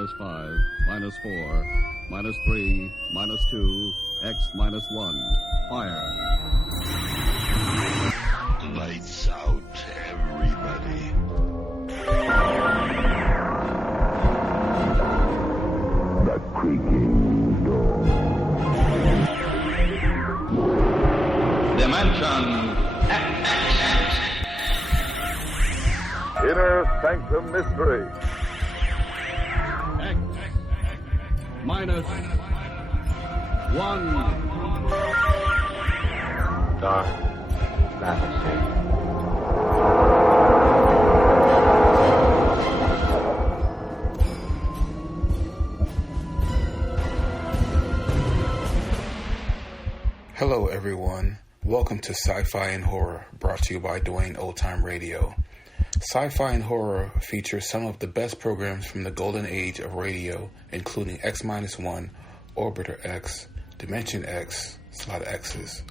minus 5, minus 4, minus 3, minus 2, X minus 1. Fire. Lights out, everybody. The creaking door. Dimension X. Inner Sanctum Mystery. X minus 1. Dark fantasy. Hello everyone, welcome to Sci-Fi and Horror, brought to you by Dwayne Old Time Radio. Sci-Fi and Horror features some of the best programs from the golden age of radio, including X-1, Orbiter X, Dimension X, it's a lot of X's,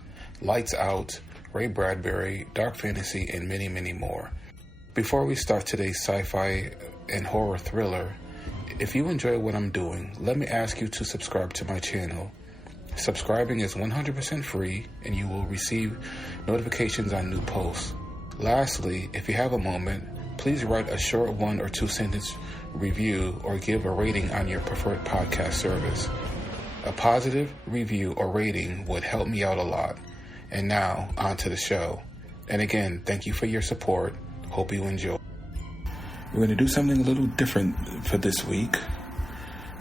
Lights Out, Ray Bradbury, Dark Fantasy, and many, many more. Before we start today's sci-fi and horror thriller, if you enjoy what I'm doing, let me ask you to subscribe to my channel. Subscribing is 100% free, and you will receive notifications on new posts. Lastly, if you have a moment, please write a short 1 or 2 sentence review or give a rating on your preferred podcast service. A positive review or rating would help me out a lot. And now, on to the show. And again, thank you for your support. Hope you enjoy. We're going to do something a little different for this week.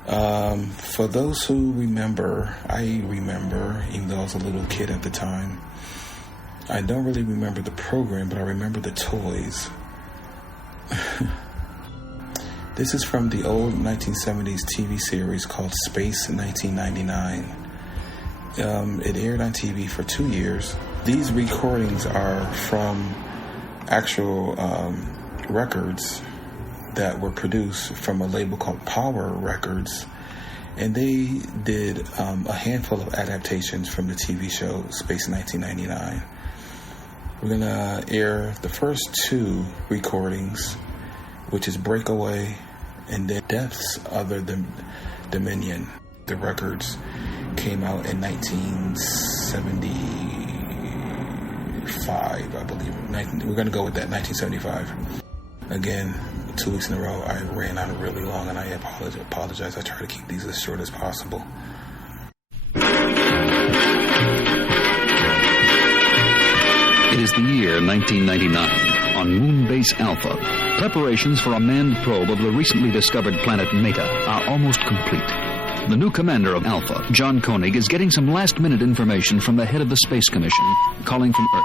For those who remember, I remember, even though I was a little kid at the time, I don't really remember the program, but I remember the toys. This is from the old 1970s TV series called Space 1999. It aired on TV for 2 years. These recordings are from actual records that were produced from a label called Power Records, and they did a handful of adaptations from the TV show Space 1999. We're going to air the first 2 recordings, which is Breakaway and then Depths Other Than Dominion. The records came out in 1975, I believe. We're going to go with that, 1975. Again, 2 weeks in a row, I ran on really long, and I apologize. I try to keep these as short as possible. It is the year 1999. On Moonbase Alpha, preparations for a manned probe of the recently discovered planet Meta are almost complete. The new commander of Alpha, John Koenig, is getting some last-minute information from the head of the Space Commission, calling from Earth.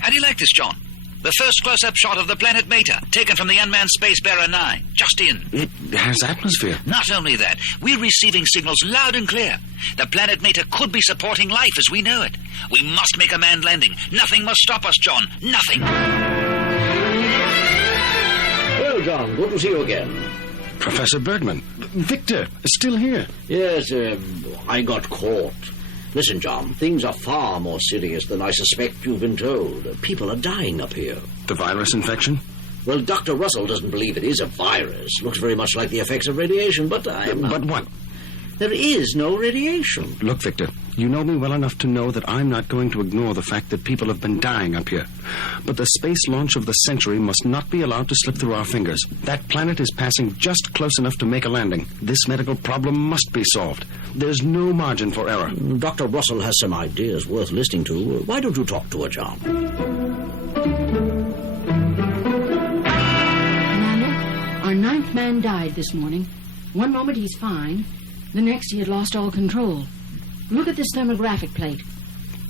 How do you like this, John? The first close-up shot of the planet Meta, taken from the unmanned Space Bearer 9, just in. It has atmosphere. Not only that, we're receiving signals loud and clear. The planet Meta could be supporting life as we know it. We must make a manned landing. Nothing must stop us, John. Nothing. Well, John, good to see you again. Professor Bergman. Victor, still here. Yes, I got caught. Listen, John, things are far more serious than I suspect you've been told. People are dying up here. The virus infection? Well, Dr. Russell doesn't believe it is a virus. Looks very much like the effects of radiation, but I'm not... But what? There is no radiation. Look, Victor, you know me well enough to know that I'm not going to ignore the fact that people have been dying up here. But the space launch of the century must not be allowed to slip through our fingers. That planet is passing just close enough to make a landing. This medical problem must be solved. There's no margin for error. Dr. Russell has some ideas worth listening to. Why don't you talk to her, John? Commander, our 9th man died this morning. One moment he's fine. The next he had lost all control. Look at this thermographic plate.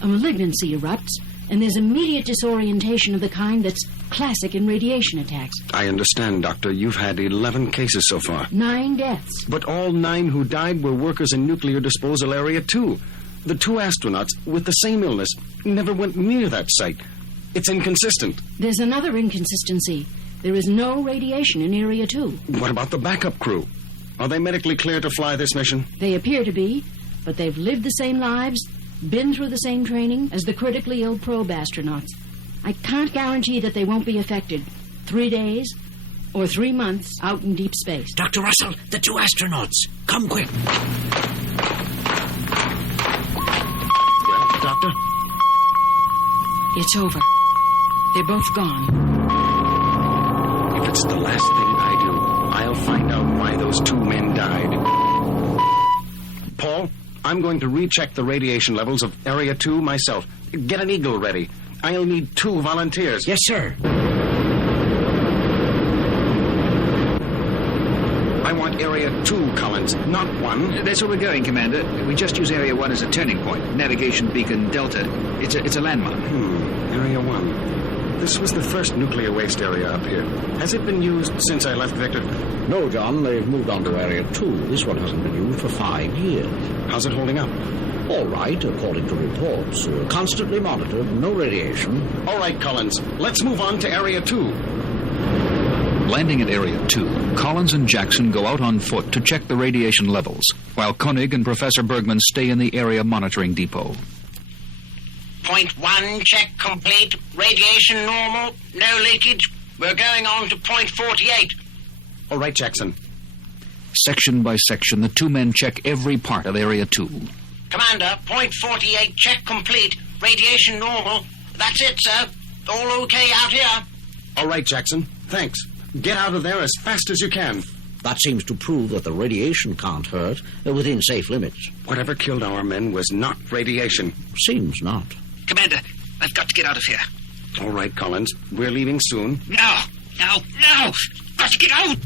A malignancy erupts, and there's immediate disorientation of the kind that's classic in radiation attacks. I understand, Doctor. You've had 11 cases so far. 9 deaths. But all 9 who died were workers in Nuclear Disposal Area 2. The 2 astronauts with the same illness never went near that site. It's inconsistent. There's another inconsistency. There is no radiation in Area 2. What about the backup crew? Are they medically clear to fly this mission? They appear to be, but they've lived the same lives, been through the same training as the critically ill probe astronauts. I can't guarantee that they won't be affected. 3 days, or 3 months out in deep space. Dr. Russell, the 2 astronauts. Come quick. Well, Doctor? It's over. They're both gone. If it's the last thing I do, I'll find out why those 2 men died. Paul, I'm going to recheck the radiation levels of Area 2 myself. Get an eagle ready. I'll need 2 volunteers. Yes, sir. I want Area 2, Collins, not 1. That's where we're going, Commander. We just use Area 1 as a turning point. Navigation beacon Delta. It's a landmark. Area 1. This was the first nuclear waste area up here. Has it been used since I left Victor? No, John, they've moved on to Area 2. This one hasn't been used for 5 years. How's it holding up? All right, according to reports. Constantly monitored, no radiation. All right, Collins, let's move on to Area 2. Landing at Area 2, Collins and Jackson go out on foot to check the radiation levels, while Koenig and Professor Bergman stay in the area monitoring depot. Point 1, check complete. Radiation normal, no leakage. We're going on to point 48. All right, Jackson. Section by section, the 2 men check every part of Area 2. Commander, point 48, check complete. Radiation normal. That's it, sir. All okay out here. All right, Jackson. Thanks. Get out of there as fast as you can. That seems to prove that the radiation can't hurt, within safe limits. Whatever killed our men was not radiation. Seems not. Commander, I've got to get out of here. All right, Collins. We're leaving soon. No! Got to get out!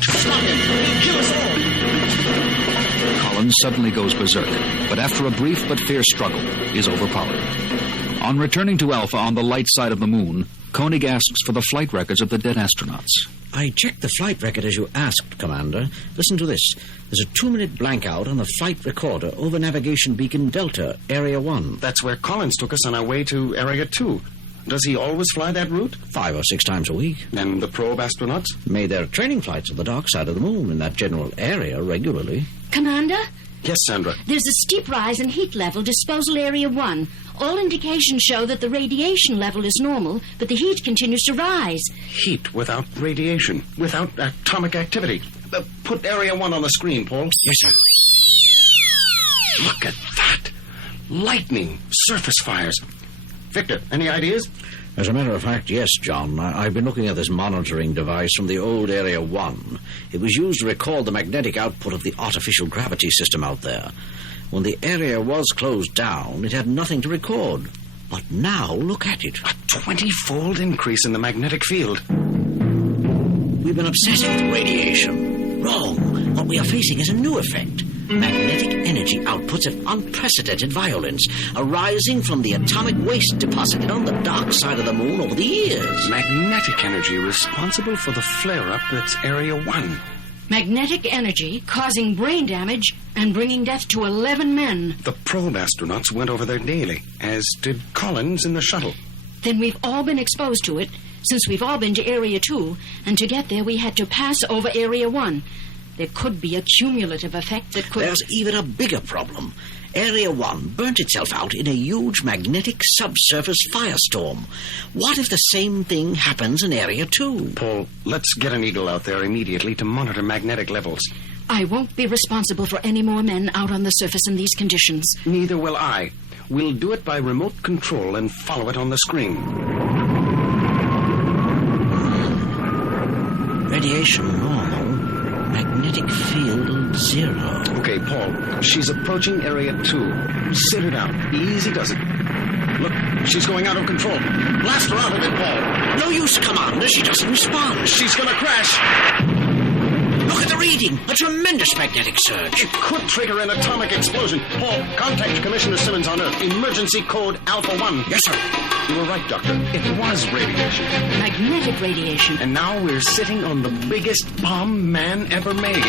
Stop him! He'll kill us all! Collins suddenly goes berserk, but after a brief but fierce struggle, is overpowered. On returning to Alpha on the light side of the moon, Koenig asks for the flight records of the dead astronauts. I checked the flight record as you asked, Commander. Listen to this. There's a 2-minute blankout on the flight recorder over navigation beacon Delta, Area 1. That's where Collins took us on our way to Area 2. Does he always fly that route? 5 or 6 times a week. And the probe astronauts? Made their training flights at the dark side of the moon in that general area regularly. Commander? Yes, Sandra. There's a steep rise in heat level, disposal area 1. All indications show that the radiation level is normal, but the heat continues to rise. Heat without radiation, without atomic activity. Put Area 1 on the screen, Paul. Yes, sir. Look at that. Lightning, surface fires. Victor, any ideas? As a matter of fact, yes, John. I've been looking at this monitoring device from the old Area 1. It was used to record the magnetic output of the artificial gravity system out there. When the area was closed down, it had nothing to record. But now, look at it. A 20-fold increase in the magnetic field. We've been obsessing with radiation. Wrong. What we are facing is a new effect. Magnetic energy outputs of unprecedented violence, arising from the atomic waste deposited on the dark side of the moon over the years. Magnetic energy responsible for the flare-up that's Area 1. Magnetic energy causing brain damage and bringing death to 11 men. The probe astronauts went over there daily, as did Collins in the shuttle. Then we've all been exposed to it, since we've all been to Area 2, and to get there we had to pass over Area 1. There could be a cumulative effect that could... There's even a bigger problem. Area 1 burnt itself out in a huge magnetic subsurface firestorm. What if the same thing happens in Area 2? Paul, let's get an eagle out there immediately to monitor magnetic levels. I won't be responsible for any more men out on the surface in these conditions. Neither will I. We'll do it by remote control and follow it on the screen. Radiation normal. Magnetic field 0. Okay, Paul, she's approaching Area 2. Sit her down. Easy does it. Look, she's going out of control. Blast her out of it, Paul. No use, Commander. She doesn't respond. She's gonna crash. Look at the reading. A tremendous magnetic surge. It could trigger an atomic explosion. Paul, contact Commissioner Simmons on Earth. Emergency code Alpha 1. Yes, sir. You were right, Doctor. It was radiation. Magnetic radiation. And now we're sitting on the biggest bomb man ever made.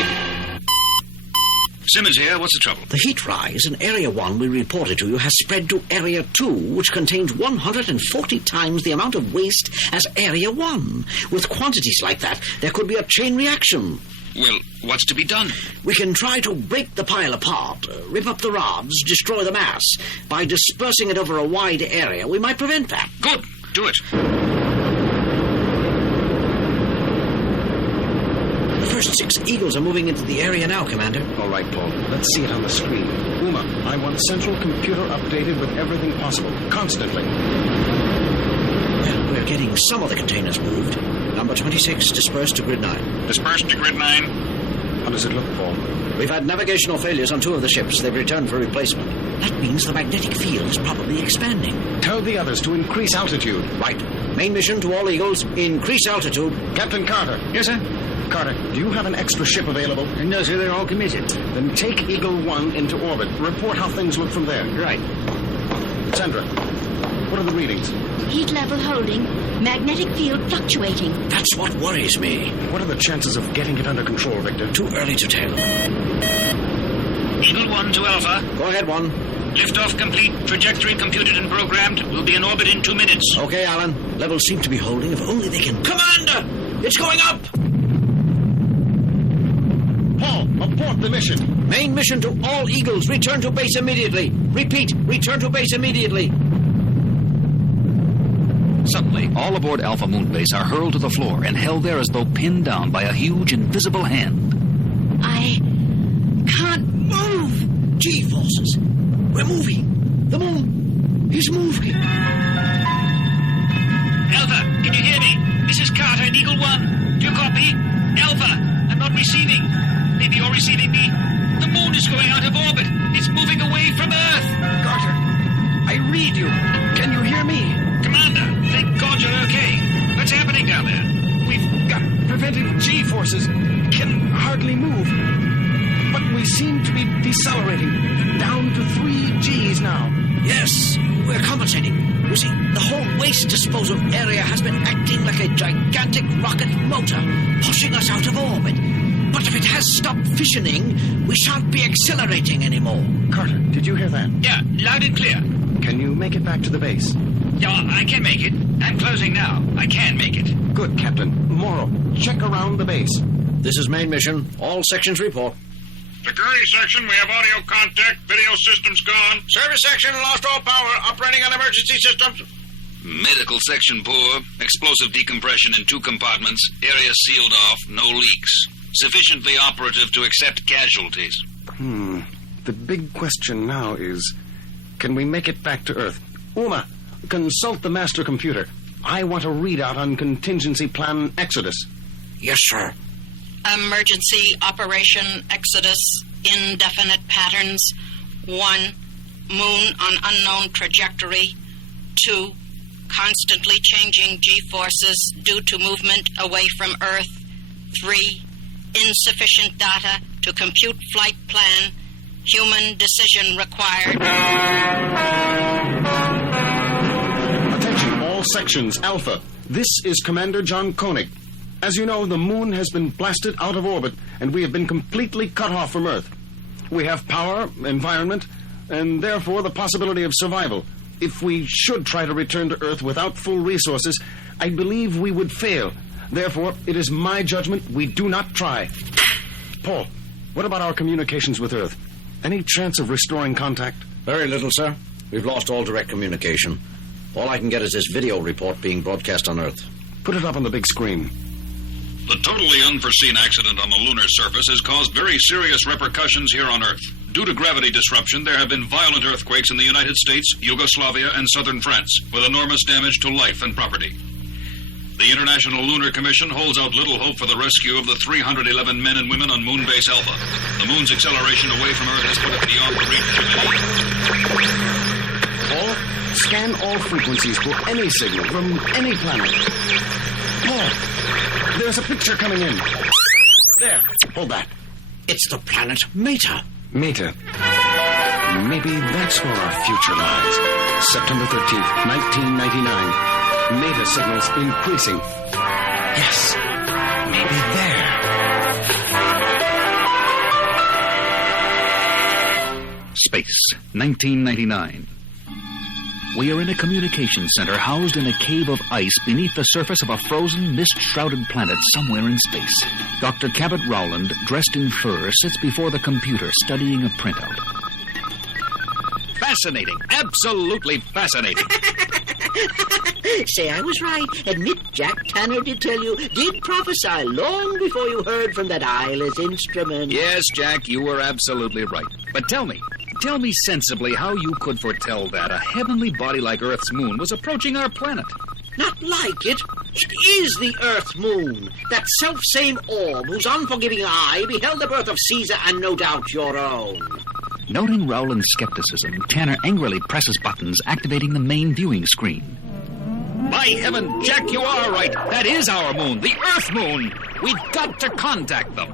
Simmons here. What's the trouble? The heat rise in Area 1 we reported to you has spread to Area 2, which contains 140 times the amount of waste as Area 1. With quantities like that, there could be a chain reaction. Well, what's to be done? We can try to break the pile apart, rip up the rods, destroy the mass. By dispersing it over a wide area, we might prevent that. Good. Do it. The first 6 eagles are moving into the area now, Commander. All right, Paul. Let's see it on the screen. Uma, I want central computer updated with everything possible, constantly. Well, we're getting some of the containers moved. Number 26 dispersed to Grid 9. Dispersed to Grid 9. How does it look, Paul? We've had navigational failures on 2 of the ships. They've returned for replacement. That means the magnetic field is probably expanding. Tell the others to increase altitude. Right. Main mission to all Eagles, increase altitude. Captain Carter. Yes, sir? Carter, do you have an extra ship available? No, sir, they're all committed. Then take Eagle 1 into orbit. Report how things look from there. Right. Sandra, what are the readings? Heat level holding. Magnetic field fluctuating. That's what worries me. What are the chances of getting it under control, Victor? Too early to tell. Eagle 1 to Alpha. Go ahead, 1. Liftoff complete. Trajectory computed and programmed. We'll be in orbit in 2 minutes. Okay, Alan. Levels seem to be holding. If only they can... Commander! It's going up! Paul, abort the mission. Main mission to all Eagles. Return to base immediately. Repeat, return to base immediately. Suddenly, all aboard Alpha Moon Base are hurled to the floor and held there as though pinned down by a huge invisible hand. I can't move. G-forces. We're moving. The moon is moving. Alpha, can you hear me? This is Carter in Eagle 1. Do you copy? Alpha, I'm not receiving. Maybe you're receiving me. The moon is going out of orbit. It's moving away from Earth. Carter, I read you. Can you hear me? Commander, thank God you're okay. What's happening down there? We've got preventive G-forces. Can hardly move. But we seem to be decelerating. Down to 3 Gs now. Yes, we're compensating. You see, the whole waste disposal area has been acting like a gigantic rocket motor, pushing us out of orbit. But if it has stopped fissioning, we shan't be accelerating anymore. Carter, did you hear that? Yeah, loud and clear. Can you make it back to the base? Yeah, I can make it. I'm closing now. I can make it. Good, Captain. Morrow, check around the base. This is main mission. All sections report. Security section, we have audio contact. Video systems gone. Service section, lost all power. Operating on emergency systems. Medical section poor. Explosive decompression in 2 compartments. Area sealed off. No leaks. Sufficiently operative to accept casualties. The big question now is, can we make it back to Earth? Uma, consult the master computer. I want a readout on contingency plan Exodus. Yes, sir. Emergency Operation Exodus, indefinite patterns. 1, moon on unknown trajectory. 2, constantly changing G-forces due to movement away from Earth. 3, insufficient data to compute flight plan. Human decision required. Attention, all sections, Alpha. This is Commander John Koenig. As you know, the moon has been blasted out of orbit, and we have been completely cut off from Earth. We have power, environment, and therefore the possibility of survival. If we should try to return to Earth without full resources, I believe we would fail. Therefore, it is my judgment we do not try. Paul, what about our communications with Earth? Any chance of restoring contact? Very little, sir. We've lost all direct communication. All I can get is this video report being broadcast on Earth. Put it up on the big screen. The totally unforeseen accident on the lunar surface has caused very serious repercussions here on Earth. Due to gravity disruption, there have been violent earthquakes in the United States, Yugoslavia, and southern France, with enormous damage to life and property. The International Lunar Commission holds out little hope for the rescue of the 311 men and women on Moon Base Alpha. The moon's acceleration away from Earth has put it beyond the reach of Paul, scan all frequencies for any signal from any planet. Paul, there's a picture coming in. There, hold that. It's the planet Meta. Meta. Maybe that's where our future lies. September 13th, 1999. Meta signals increasing. Yes, maybe there. Space, 1999. We are in a communications center housed in a cave of ice beneath the surface of a frozen, mist-shrouded planet somewhere in space. Dr. Cabot Rowland, dressed in fur, sits before the computer studying a printout. Fascinating. Absolutely fascinating. Say I was right. Admit Jack Tanner did tell you, did prophesy long before you heard from that eyeless instrument. Yes, Jack, you were absolutely right. But tell me sensibly how you could foretell that a heavenly body like Earth's moon was approaching our planet. Not like it. It is the Earth moon, that self-same orb whose unforgiving eye beheld the birth of Caesar and no doubt your own. Noting Rowland's skepticism, Tanner angrily presses buttons, activating the main viewing screen. By heaven, Jack, you are right. That is our moon, the Earth moon. We've got to contact them.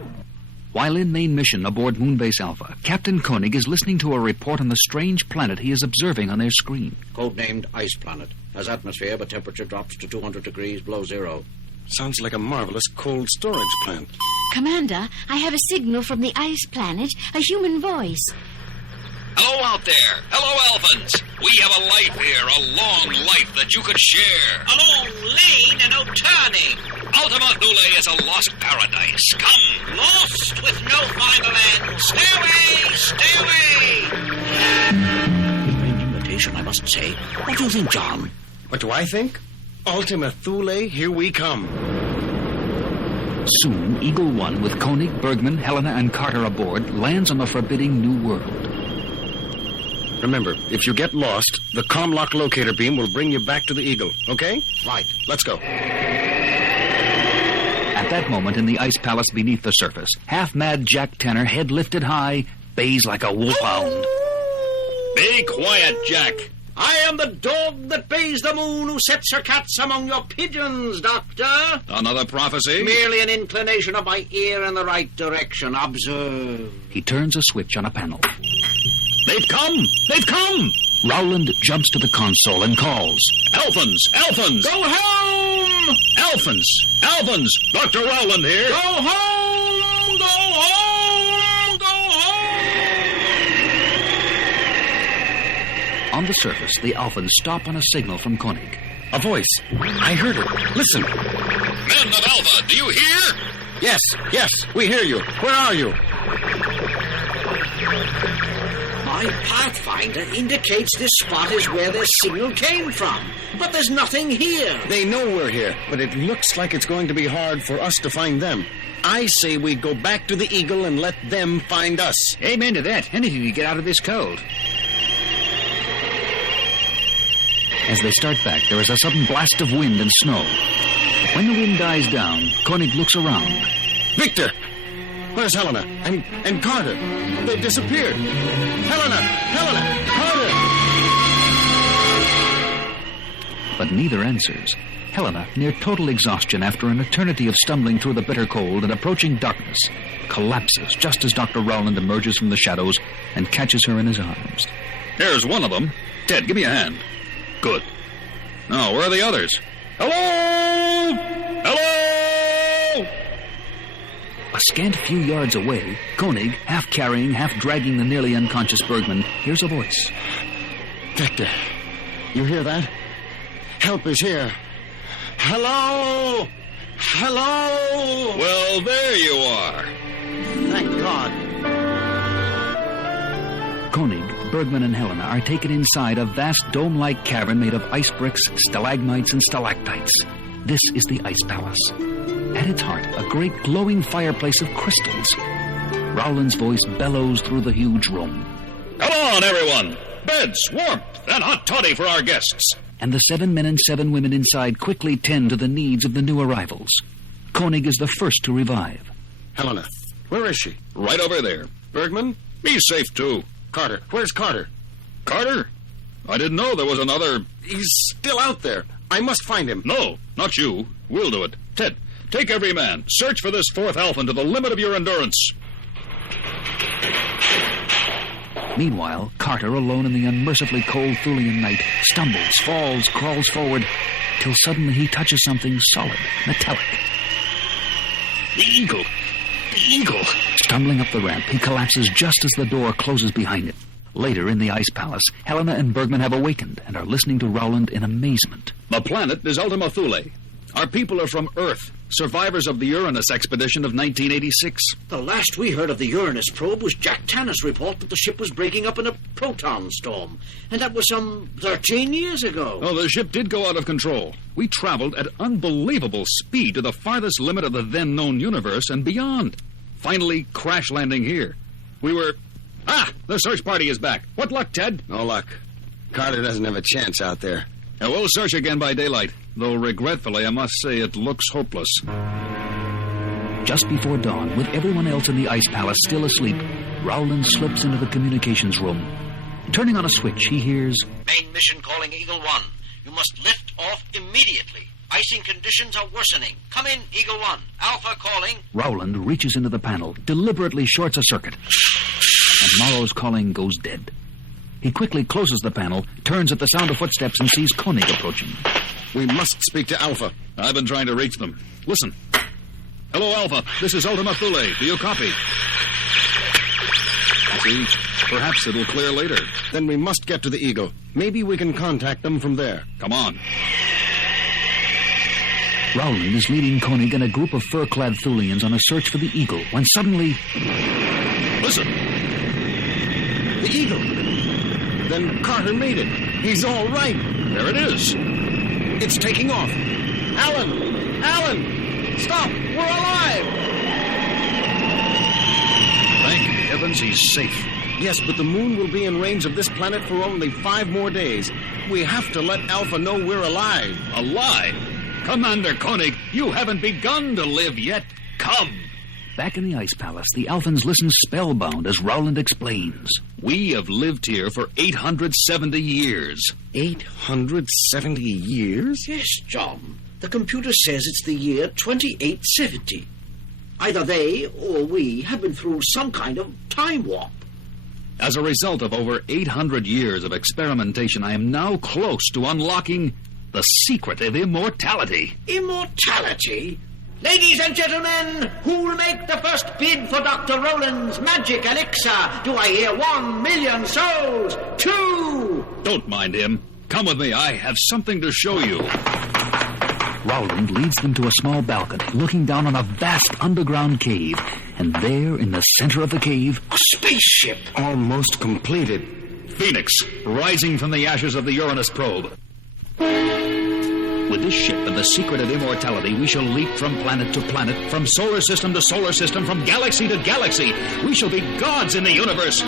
While in main mission aboard Moonbase Alpha, Captain Koenig is listening to a report on the strange planet he is observing on their screen. Codenamed Ice Planet. Has atmosphere, but temperature drops to 200 degrees below zero. Sounds like a marvelous cold storage plant. Commander, I have a signal from the ice planet, a human voice. Hello out there. Hello, Alphans. We have a life here, a long life that you could share. A long lane and no turning. Ultima Thule is a lost paradise. Come. Lost with no final end. Stay away, stay away. Strange invitation, I must say. What do you think, John? What do I think? Ultima Thule, here we come. Soon, Eagle One, with Koenig, Bergman, Helena, and Carter aboard, lands on the forbidding new world. Remember, if you get lost, the Comlock locator beam will bring you back to the Eagle, okay? Right. Let's go. At that moment, in the ice palace beneath the surface, half-mad Jack Tanner, head lifted high, bays like a wolfhound. Be quiet, Jack. I am the dog that bays the moon who sets her cats among your pigeons, Doctor. Another prophecy? Merely an inclination of my ear in the right direction. Observe. He turns a switch on a panel. They've come! They've come! Rowland jumps to the console and calls. Alphans! Alphans! Go home! Alphans! Alphans! Dr. Rowland here! Go home! Go home! Go home! On the surface, the Alphans stop on a signal from Koenig. A voice. I heard it. Listen. Men of Alpha, do you hear? Yes, we hear you. Where are you? My Pathfinder indicates this spot is where their signal came from. But there's nothing here. They know we're here, but it looks like it's going to be hard for us to find them. I say we go back to the Eagle and let them find us. Amen to that. Anything to get out of this cold. As they start back, there is a sudden blast of wind and snow. When the wind dies down, Koenig looks around. Victor! Where's Helena? And Carter? They've disappeared. Helena! Carter! But neither answers. Helena, near total exhaustion after an eternity of stumbling through the bitter cold and approaching darkness, collapses just as Dr. Rowland emerges from the shadows and catches her in his arms. Here's one of them. Ted, give me a hand. Good. Now, where are the others? Hello! Hello! A scant few yards away, Koenig, half carrying, half dragging the nearly unconscious Bergman, hears a voice. Victor, you hear that? Help is here. Hello! Hello! Well, there you are. Thank God. Koenig, Bergman, and Helena are taken inside a vast dome-like cavern made of ice bricks, stalagmites, and stalactites. This is the Ice Palace. At its heart, a great glowing fireplace of crystals. Rowland's voice bellows through the huge room. Come on, everyone! Beds, warmth, and hot toddy for our guests. And the 7 men and 7 women inside quickly tend to the needs of the new arrivals. Koenig is the first to revive. Helena, where is she? Right over there. Bergman? He's safe, too. Carter, where's Carter? Carter? I didn't know there was another... He's still out there. I must find him. No, not you. We'll do it. Ted, take every man. Search for this fourth Alphan to the limit of your endurance. Meanwhile, Carter, alone in the unmercifully cold Thulian night, stumbles, falls, crawls forward, till suddenly he touches something solid, metallic. The Eagle! The Eagle! Stumbling up the ramp, he collapses just as the door closes behind him. Later, in the Ice Palace, Helena and Bergman have awakened and are listening to Rowland in amazement. The planet is Ultima Thule. Our people are from Earth. Survivors of the Uranus expedition of 1986. The last we heard of the Uranus probe was Jack Tanner's report that the ship was breaking up in a proton storm. And that was some 13 years ago. Oh, the ship did go out of control. We traveled at unbelievable speed to the farthest limit of the then-known universe and beyond. Finally, crash landing here. We were... the search party is back. What luck, Ted? No luck. Carter doesn't have a chance out there. We'll search again by daylight, though regretfully I must say it looks hopeless. Just before dawn, with everyone else in the ice palace still asleep, Rowland slips into the communications room. Turning on a switch, he hears... Main mission calling Eagle 1. You must lift off immediately. Icing conditions are worsening. Come in, Eagle 1. Alpha calling. Rowland reaches into the panel, deliberately shorts a circuit, and Morrow's calling goes dead. He quickly closes the panel, turns at the sound of footsteps, and sees Koenig approaching. We must speak to Alpha. I've been trying to reach them. Listen. Hello, Alpha. This is Ultima Thule. Do you copy? See, perhaps it'll clear later. Then we must get to the Eagle. Maybe we can contact them from there. Come on. Rowland is leading Koenig and a group of fur-clad Thulians on a search for the Eagle, when suddenly... Listen! The Eagle! Then Carter made it. He's all right. There it is. It's taking off. Alan! Alan! Stop! We're alive! Thank heavens he's safe. Yes, but the moon will be in range of this planet for only 5 more days. We have to let Alpha know we're alive. Alive? Commander Koenig, you haven't begun to live yet. Come. Back in the ice palace, the Alphans listen spellbound as Rowland explains. We have lived here for 870 years. 870 years? Yes, John. The computer says it's the year 2870. Either they or we have been through some kind of time warp. As a result of over 800 years of experimentation, I am now close to unlocking the secret of immortality. Immortality? Ladies and gentlemen, who'll make the first bid for Dr. Rowland's magic elixir? Do I hear 1 million souls? 2! Don't mind him. Come with me. I have something to show you. Rowland leads them to a small balcony, looking down on a vast underground cave. And there, in the center of the cave... a spaceship! Almost completed. Phoenix, rising from the ashes of the Uranus probe. With this ship and the secret of immortality, we shall leap from planet to planet, from solar system to solar system, from galaxy to galaxy. We shall be gods in the universe.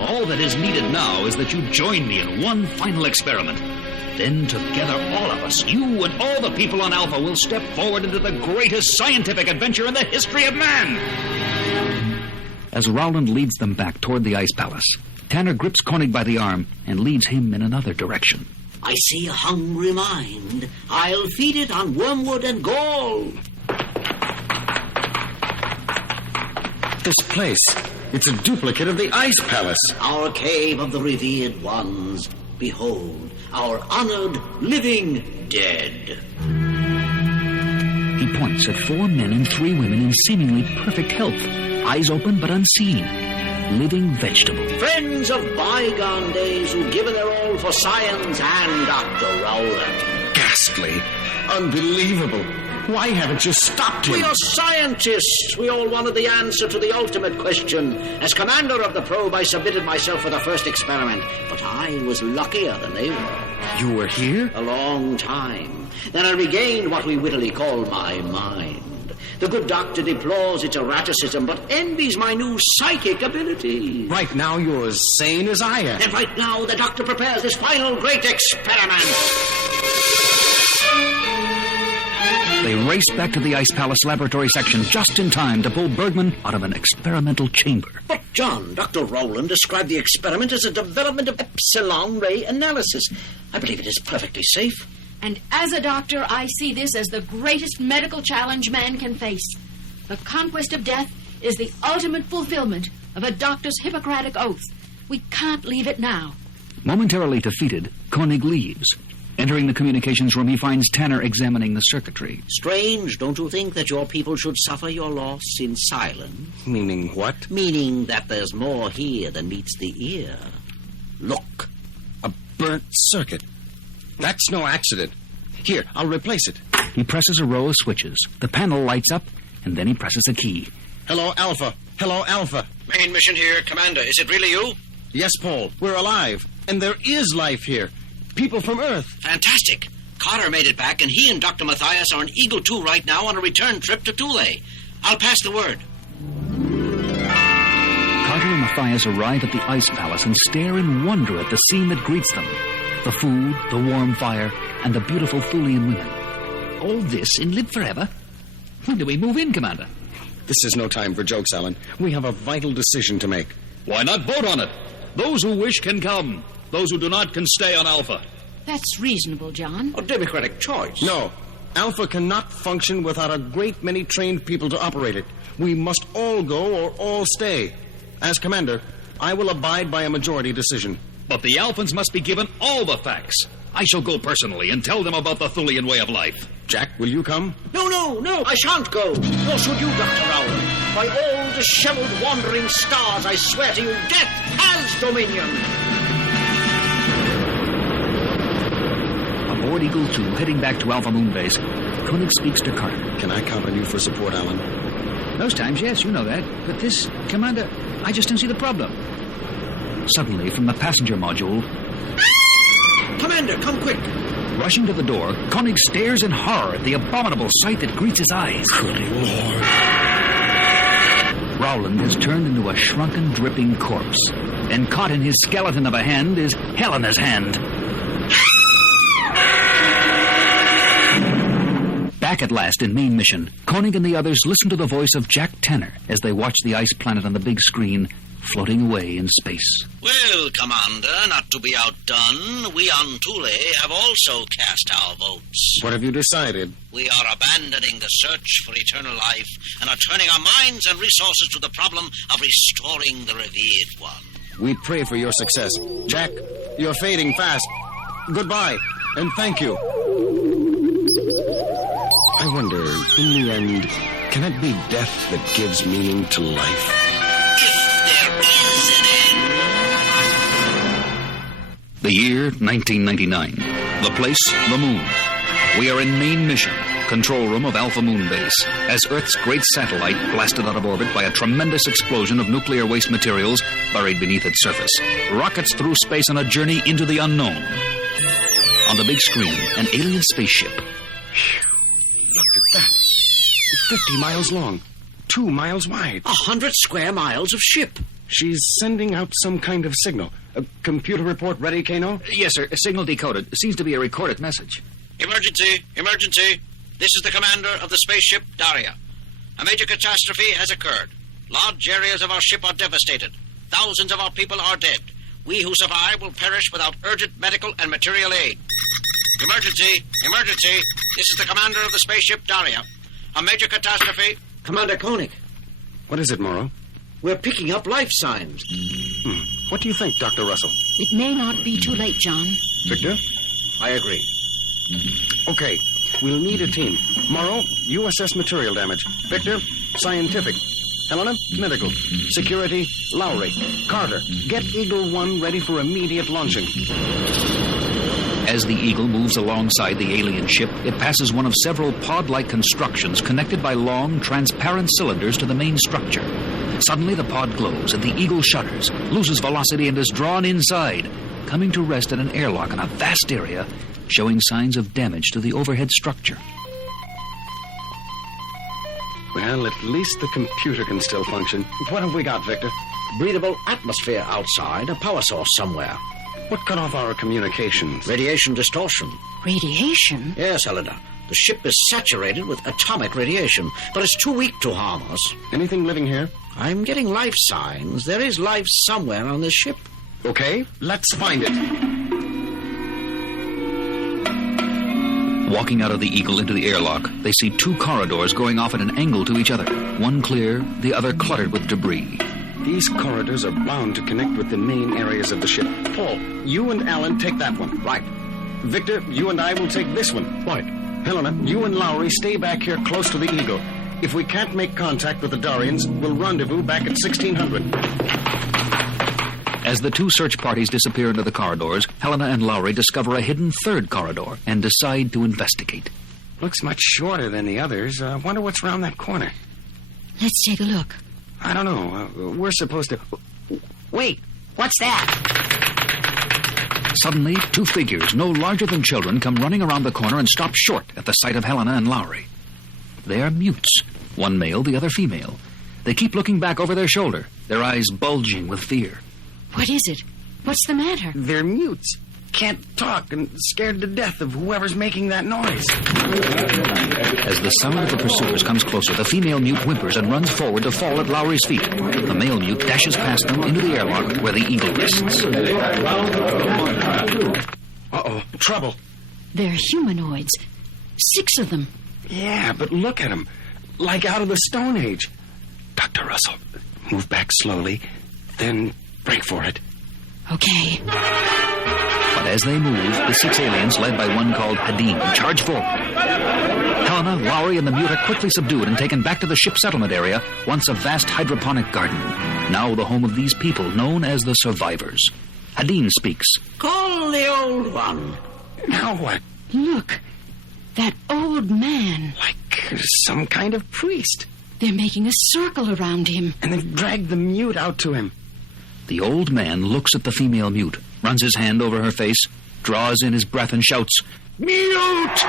All that is needed now is that you join me in one final experiment. Then together, all of us, you and all the people on Alpha, will step forward into the greatest scientific adventure in the history of man. As Rowland leads them back toward the ice palace, Tanner grips Koenig by the arm and leads him in another direction. I see a hungry mind. I'll feed it on wormwood and gall. This place, it's a duplicate of the ice palace. Our cave of the revered ones. Behold, our honored living dead. He points at 4 men and 3 women in seemingly perfect health, eyes open but unseen. Living vegetable. Friends of bygone days who've given their all for science and Dr. Rowland. Ghastly. Unbelievable. Why haven't you stopped him? We are scientists. We all wanted the answer to the ultimate question. As commander of the probe, I submitted myself for the first experiment. But I was luckier than they were. You were here? A long time. Then I regained what we wittily call my mind. The good doctor deplores its erraticism, but envies my new psychic abilities. Right now, you're as sane as I am. And right now, the doctor prepares this final great experiment. They race back to the Ice Palace laboratory section just in time to pull Bergman out of an experimental chamber. But, John, Dr. Rowland described the experiment as a development of epsilon ray analysis. I believe it is perfectly safe. And as a doctor, I see this as the greatest medical challenge man can face. The conquest of death is the ultimate fulfillment of a doctor's Hippocratic oath. We can't leave it now. Momentarily defeated, Koenig leaves. Entering the communications room, he finds Tanner examining the circuitry. Strange, don't you think, that your people should suffer your loss in silence? Meaning what? Meaning that there's more here than meets the ear. Look. A burnt circuit. That's no accident. Here, I'll replace it. He presses a row of switches. The panel lights up, and then he presses a key. Hello, Alpha. Hello, Alpha. Main mission here, Commander. Is it really you? Yes, Paul. We're alive. And there is life here. People from Earth. Fantastic. Carter made it back, and he and Dr. Matthias are on Eagle 2 right now on a return trip to Thule. I'll pass the word. Carter and Matthias arrive at the Ice Palace and stare in wonder at the scene that greets them. The food, the warm fire, and the beautiful Thulean women. All this in Live Forever? When do we move in, Commander? This is no time for jokes, Alan. We have a vital decision to make. Why not vote on it? Those who wish can come. Those who do not can stay on Alpha. That's reasonable, John. A democratic choice. No. Alpha cannot function without a great many trained people to operate it. We must all go or all stay. As commander, I will abide by a majority decision. But the Alphans must be given all the facts. I shall go personally and tell them about the Thulean way of life. Jack, will you come? No, I shan't go. Nor should you, Dr. Rowland. By all disheveled wandering stars, I swear to you, death has dominion. Aboard Eagle 2, heading back to Alpha Moon Base, Koenig speaks to Carter. Can I count on you for support, Alan? Most times, yes, you know that. But this, Commander, I just don't see the problem. Suddenly, from the passenger module... Commander, come quick. Rushing to the door, Koenig stares in horror at the abominable sight that greets his eyes. Good Lord. Rowland has turned into a shrunken, dripping corpse. And caught in his skeleton of a hand is Helena's hand. Back at last in main mission, Koenig and the others listen to the voice of Jack Tanner as they watch the ice planet on the big screen floating away in space. Well, Commander, not to be outdone, we on Thule have also cast our votes. What have you decided? We are abandoning the search for eternal life and are turning our minds and resources to the problem of restoring the revered one. We pray for your success. Jack, you're fading fast. Goodbye, and thank you. I wonder, in the end, can it be death that gives meaning to life? The year, 1999. The place, the moon. We are in main mission, control room of Alpha Moon Base, as Earth's great satellite blasted out of orbit by a tremendous explosion of nuclear waste materials buried beneath its surface, rockets through space on a journey into the unknown. On the big screen, an alien spaceship. Look at that. It's 50 miles long, 2 miles wide. 100 square miles of ship. She's sending out some kind of signal. A computer report ready, Kano? Yes, sir. A signal decoded. It seems to be a recorded message. Emergency! Emergency! This is the commander of the spaceship Daria. A major catastrophe has occurred. Large areas of our ship are devastated. Thousands of our people are dead. We who survive will perish without urgent medical and material aid. Emergency! Emergency! This is the commander of the spaceship Daria. A major catastrophe... Commander Koenig. What is it, Morrow? We're picking up life signs. What do you think, Dr. Russell? It may not be too late, John. Victor? I agree. Okay, we'll need a team. Morrow, you assess material damage. Victor, scientific. Helena, medical. Security, Lowry. Carter, get Eagle 1 ready for immediate launching. As the Eagle moves alongside the alien ship, it passes one of several pod-like constructions connected by long, transparent cylinders to the main structure. Suddenly, the pod glows and the Eagle shudders, loses velocity, and is drawn inside, coming to rest at an airlock in a vast area, showing signs of damage to the overhead structure. Well, at least the computer can still function. What have we got, Victor? Breathable atmosphere outside, a power source somewhere. What cut off our communications? Radiation distortion. Radiation? Yes, Helena. The ship is saturated with atomic radiation, but it's too weak to harm us. Anything living here? I'm getting life signs. There is life somewhere on this ship. Okay, let's find it. Walking out of the Eagle into the airlock, they see 2 corridors going off at an angle to each other. One clear, the other cluttered with debris. These corridors are bound to connect with the main areas of the ship. Paul, you and Alan take that one. Right. Victor, you and I will take this one. Right. Helena, you and Lowry stay back here close to the Eagle. If we can't make contact with the Darians, we'll rendezvous back at 1600. As the 2 search parties disappear into the corridors, Helena and Lowry discover a hidden 3rd corridor and decide to investigate. Looks much shorter than the others. Wonder what's around that corner. Let's take a look. I don't know. We're supposed to... Wait, what's that? Suddenly, two figures, no larger than children, come running around the corner and stop short at the sight of Helena and Lowry. They are mutes. One male, the other female. They keep looking back over their shoulder, their eyes bulging with fear. What is it? What's the matter? They're mutes. Can't talk and scared to death of whoever's making that noise. As the sound of the pursuers comes closer, the female mute whimpers and runs forward to fall at Lowry's feet. The male mute dashes past them into the airlock where the eagle rests. Uh-oh, trouble. They're humanoids. 6 of them. Yeah, but look at them. Like out of the Stone Age. Dr. Russell, move back slowly, then break for it. Okay. But as they move, the 6 aliens, led by one called Hadeen, charge forward. Helena, Lowry, and the mute are quickly subdued and taken back to the ship settlement area, once a vast hydroponic garden. Now the home of these people, known as the survivors. Hadeen speaks. Call the old one. Now what? Look, that old man. Like some kind of priest. They're making a circle around him. And they've dragged the mute out to him. The old man looks at the female mute, runs his hand over her face, draws in his breath and shouts, "Mute!"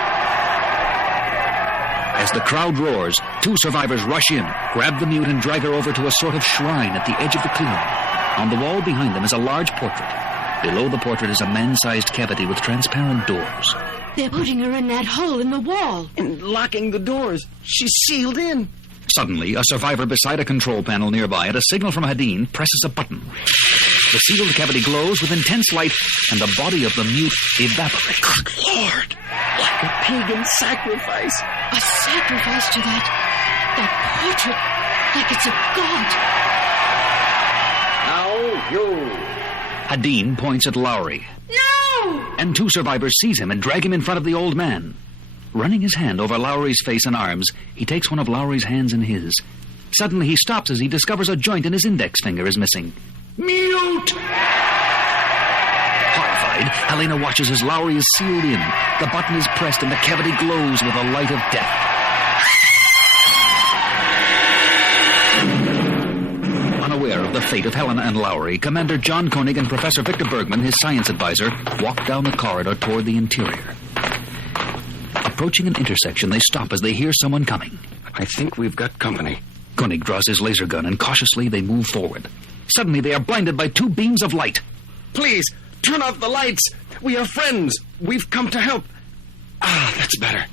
As the crowd roars, 2 survivors rush in, grab the mute and drag her over to a sort of shrine at the edge of the clearing. On the wall behind them is a large portrait. Below the portrait is a man-sized cavity with transparent doors. They're putting her in that hole in the wall. And locking the doors. She's sealed in. Suddenly, a survivor beside a control panel nearby, at a signal from Hadeen, presses a button. The sealed cavity glows with intense light, and the body of the mute evaporates. Good Lord! Like a pagan sacrifice. A sacrifice to that portrait, like it's a god. Now, you. Hadeen points at Lowry. No! And 2 survivors seize him and drag him in front of the old man. Running his hand over Lowry's face and arms, he takes one of Lowry's hands in his. Suddenly he stops as he discovers a joint in his index finger is missing. Mute! Horrified, Helena watches as Lowry is sealed in. The button is pressed and the cavity glows with the light of death. Unaware of the fate of Helena and Lowry, Commander John Koenig and Professor Victor Bergman, his science advisor, walk down the corridor toward the interior. Approaching an intersection, they stop as they hear someone coming. I think we've got company. Koenig draws his laser gun, and cautiously they move forward. Suddenly, they are blinded by 2 beams of light. Please, turn off the lights. We are friends. We've come to help. Ah, that's better.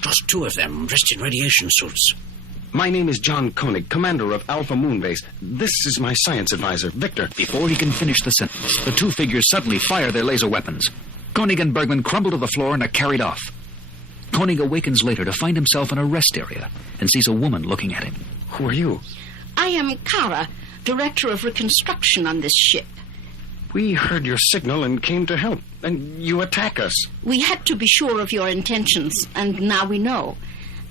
Just 2 of them, dressed in radiation suits. My name is John Koenig, commander of Alpha Moon Base. This is my science advisor, Victor. Before he can finish the sentence, the 2 figures suddenly fire their laser weapons. Koenig and Bergman crumble to the floor and are carried off. Koenig awakens later to find himself in a rest area and sees a woman looking at him. Who are you? I am Kara, director of reconstruction on this ship. We heard your signal and came to help, and you attack us. We had to be sure of your intentions, and now we know.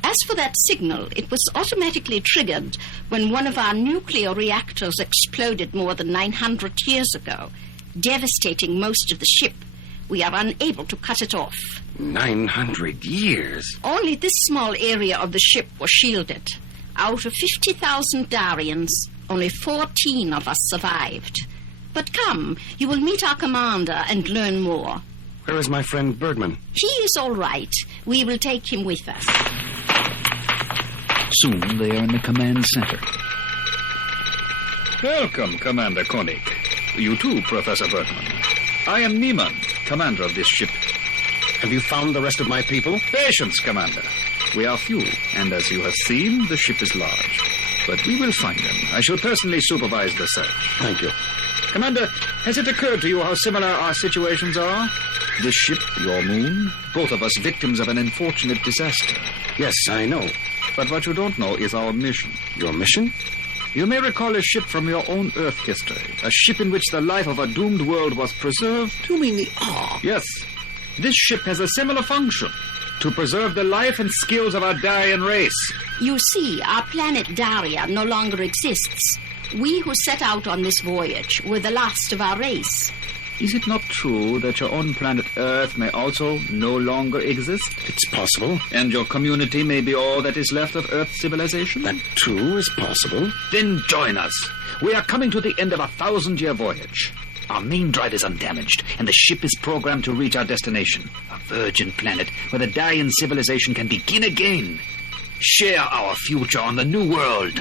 As for that signal, it was automatically triggered when one of our nuclear reactors exploded more than 900 years ago, devastating most of the ship. We are unable to cut it off. 900 years? Only this small area of the ship was shielded. Out of 50,000 Darians, only 14 of us survived. But come, you will meet our commander and learn more. Where is my friend Bergman? He is all right. We will take him with us. Soon they are in the command center. Welcome, Commander Koenig. You too, Professor Bergman. I am Niemann, commander of this ship. Have you found the rest of my people? Patience, Commander. We are few, and as you have seen, the ship is large. But we will find them. I shall personally supervise the search. Thank you. Commander, has it occurred to you how similar our situations are? This ship, your moon, both of us victims of an unfortunate disaster. Yes, I know. But what you don't know is our mission. Your mission? You may recall a ship from your own Earth history. A ship in which the life of a doomed world was preserved. You mean the Ark? Yes. This ship has a similar function. To preserve the life and skills of our Darian race. You see, our planet Daria no longer exists. We who set out on this voyage were the last of our race. Is it not true that your own planet Earth may also no longer exist? It's possible. And your community may be all that is left of Earth's civilization? That, too, is possible. Then join us. We are coming to the end of a 1,000-year voyage. Our main drive is undamaged, and the ship is programmed to reach our destination, a virgin planet where the Darian civilization can begin again. Share our future on the new world.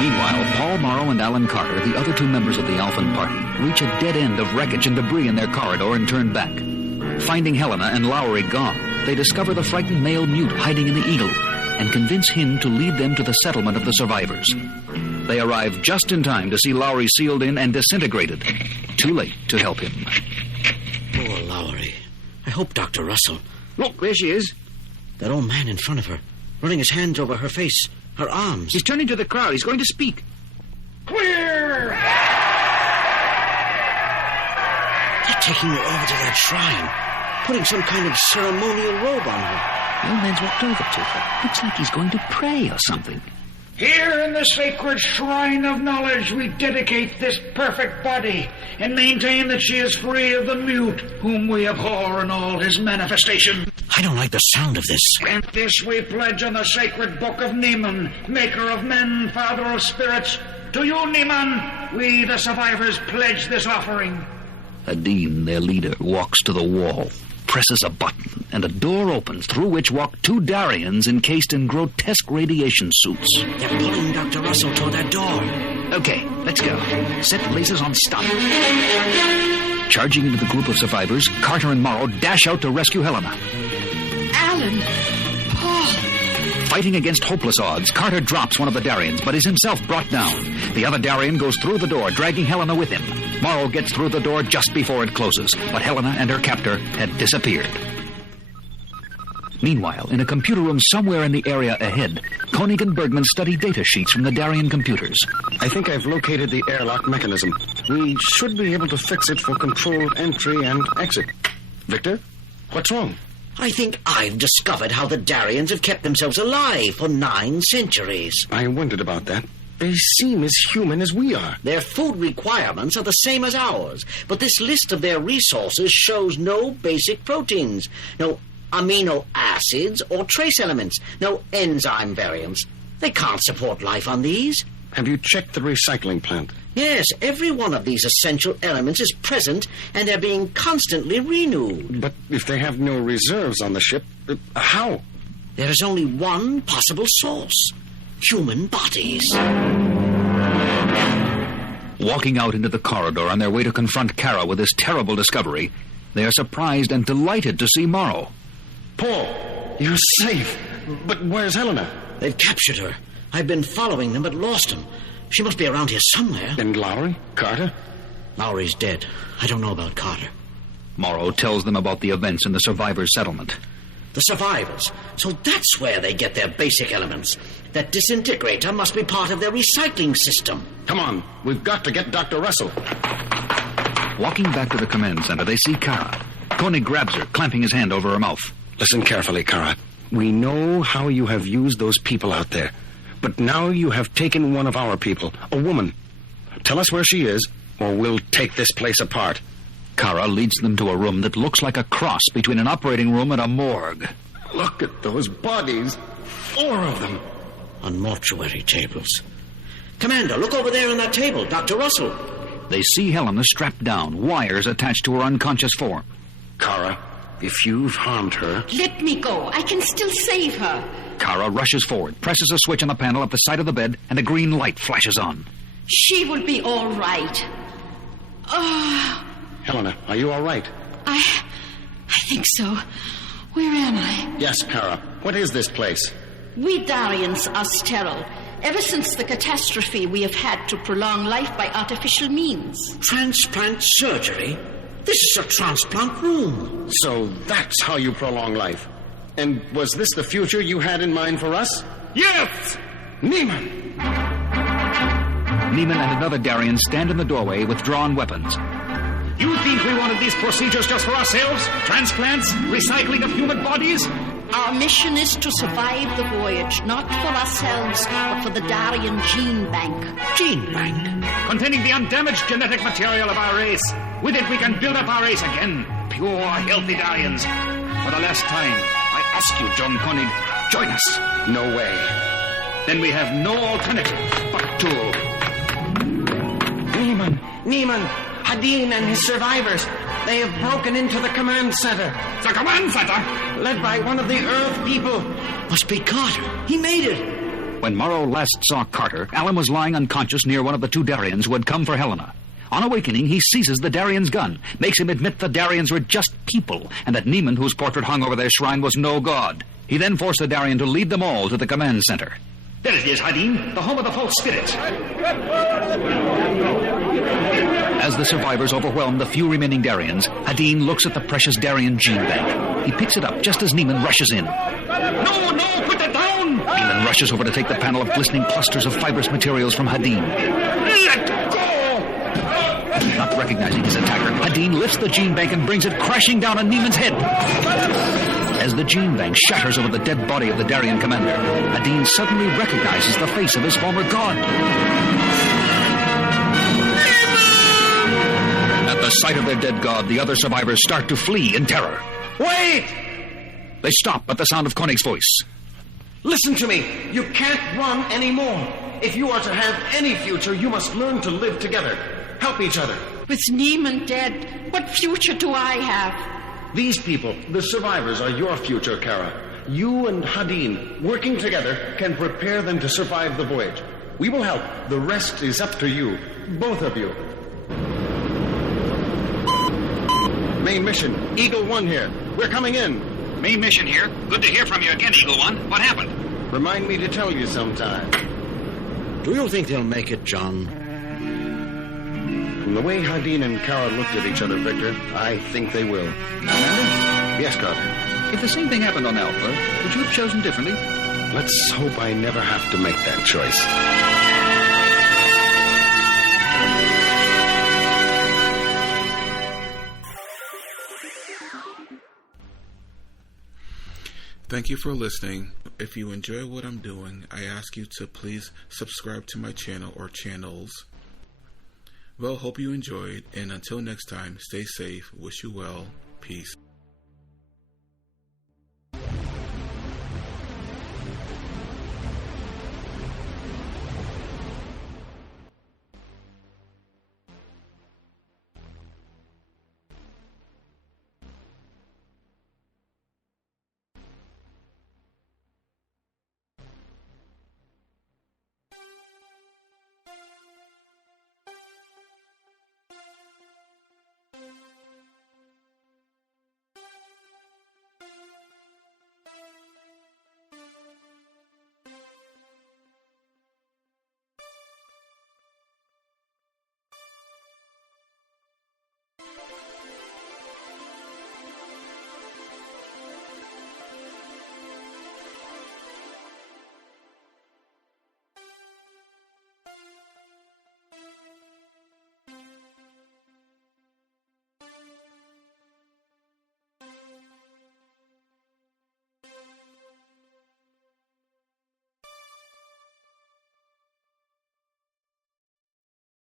Meanwhile, Paul Morrow and Alan Carter, the other two members of the Alphen party, reach a dead end of wreckage and debris in their corridor and turn back. Finding Helena and Lowry gone, they discover the frightened male mute hiding in the Eagle and convince him to lead them to the settlement of the survivors. They arrive just in time to see Lowry sealed in and disintegrated. Too late to help him. Poor Lowry. I hope Dr. Russell... Look, there she is. That old man in front of her, running his hands over her face, her arms. He's turning to the crowd. He's going to speak. Clear! They're taking her over to that shrine, putting some kind of ceremonial robe on her. The old man's walked over to her. Looks like he's going to pray or something. Here in the sacred shrine of knowledge, we dedicate this perfect body and maintain that she is free of the mute, whom we abhor in all his manifestations. I don't like the sound of this. And this we pledge on the sacred book of Niemann, maker of men, father of spirits. To you, Niemann, we, the survivors, pledge this offering. Adine, their leader, walks to the wall, presses a button, and a door opens through which walk two Darians encased in grotesque radiation suits. They're pulling Dr. Russell toward that door. Okay, let's go. Set the lasers on stop. Charging into the group of survivors, Carter and Morrow dash out to rescue Helena. Alan! Paul! Fighting against hopeless odds, Carter drops one of the Darians, but is himself brought down. The other Darian goes through the door, dragging Helena with him. Morrow gets through the door just before it closes, but Helena and her captor had disappeared. Meanwhile, in a computer room somewhere in the area ahead, Koenig and Bergman study data sheets from the Darian computers. I think I've located the airlock mechanism. We should be able to fix it for controlled entry and exit. Victor, what's wrong? I think I've discovered how the Darians have kept themselves alive for 9 centuries. I wondered about that. They seem as human as we are. Their food requirements are the same as ours, but this list of their resources shows no basic proteins, no amino acids or trace elements, no enzyme variants. They can't support life on these. Have you checked the recycling plant? Yes, every one of these essential elements is present, and they're being constantly renewed. But if they have no reserves on the ship, how? There is only one possible source: human bodies. Walking out into the corridor on their way to confront Kara with this terrible discovery, they are surprised and delighted to see Morrow. Paul, you're safe. But where's Helena? They've captured her. I've been following them but lost them. She must be around here somewhere. And Lowry? Carter? Lowry's dead. I don't know about Carter. Morrow tells them about the events in the survivors' settlement. The survivors. So that's where they get their basic elements. That disintegrator must be part of their recycling system. Come on. We've got to get Dr. Russell. Walking back to the command center, they see Kara. Koenig grabs her, clamping his hand over her mouth. Listen carefully, Kara. We know how you have used those people out there. But now you have taken one of our people, a woman. Tell us where she is, or we'll take this place apart. Kara leads them to a room that looks like a cross between an operating room and a morgue. Look at those bodies. 4 of them. On mortuary tables. Commander, look over there on that table. Dr. Russell. They see Helena strapped down, wires attached to her unconscious form. Kara, if you've harmed her... Let me go. I can still save her. Kara rushes forward, presses a switch on the panel at the side of the bed, and a green light flashes on. She will be all right. Helena, are you all right? I think so. Where am I? Yes, Kara. What is this place? We Darians are sterile. Ever since the catastrophe, we have had to prolong life by artificial means. Transplant surgery? This is a transplant room. So that's how you prolong life. And was this the future you had in mind for us? Yes! Niemann! Niemann and another Darian stand in the doorway with drawn weapons. You think we wanted these procedures just for ourselves? Transplants? Recycling of human bodies? Our mission is to survive the voyage, not for ourselves, but for the Darian gene bank. Gene bank? Containing the undamaged genetic material of our race. With it we can build up our race again. Pure, healthy Darians. For the last time, I ask you, John Koenig, join us. No way. Then we have no alternative but to... Neiman, Hadeen and his survivors. They have broken into the command center. The command center? Led by one of the Earth people. Must be Carter. He made it. When Morrow last saw Carter, Alan was lying unconscious near one of the two Darians who had come for Helena. On awakening, he seizes the Darian's gun, makes him admit the Darians were just people, and that Neiman, whose portrait hung over their shrine, was no god. He then forced the Darian to lead them all to the command center. There it is, Hadeen, the home of the false spirits. As the survivors overwhelm the few remaining Darians, Hadeen looks at the precious Darian gene bank. He picks it up just as Neiman rushes in. No, put it down! Neiman rushes over to take the panel of glistening clusters of fibrous materials from Hadeen. Let go! Not recognizing his attacker, Hadeen lifts the gene bank and brings it crashing down on Neiman's head. As the gene bank shatters over the dead body of the Darian commander, Hadeen suddenly recognizes the face of his former god. At the sight of their dead god, the other survivors start to flee in terror. Wait! They stop at the sound of Koenig's voice. Listen to me. You can't run anymore. If you are to have any future, you must learn to live together. Help each other. With Neiman dead, what future do I have? These people, the survivors, are your future, Kara. You and Hadeen, working together, can prepare them to survive the voyage. We will help. The rest is up to you. Both of you. Main mission, Eagle 1 here. We're coming in. Main mission here. Good to hear from you again, Eagle 1. What happened? Remind me to tell you sometime. Do you think they'll make it, John? From the way Hadeen and Kara looked at each other, Victor, I think they will. Yes, Carter. If the same thing happened on Alpha, would you have chosen differently? Let's hope I never have to make that choice. Thank you for listening. If you enjoy what I'm doing, I ask you to please subscribe to my channel or channels. Well, hope you enjoyed, and until next time, stay safe, wish you well, peace.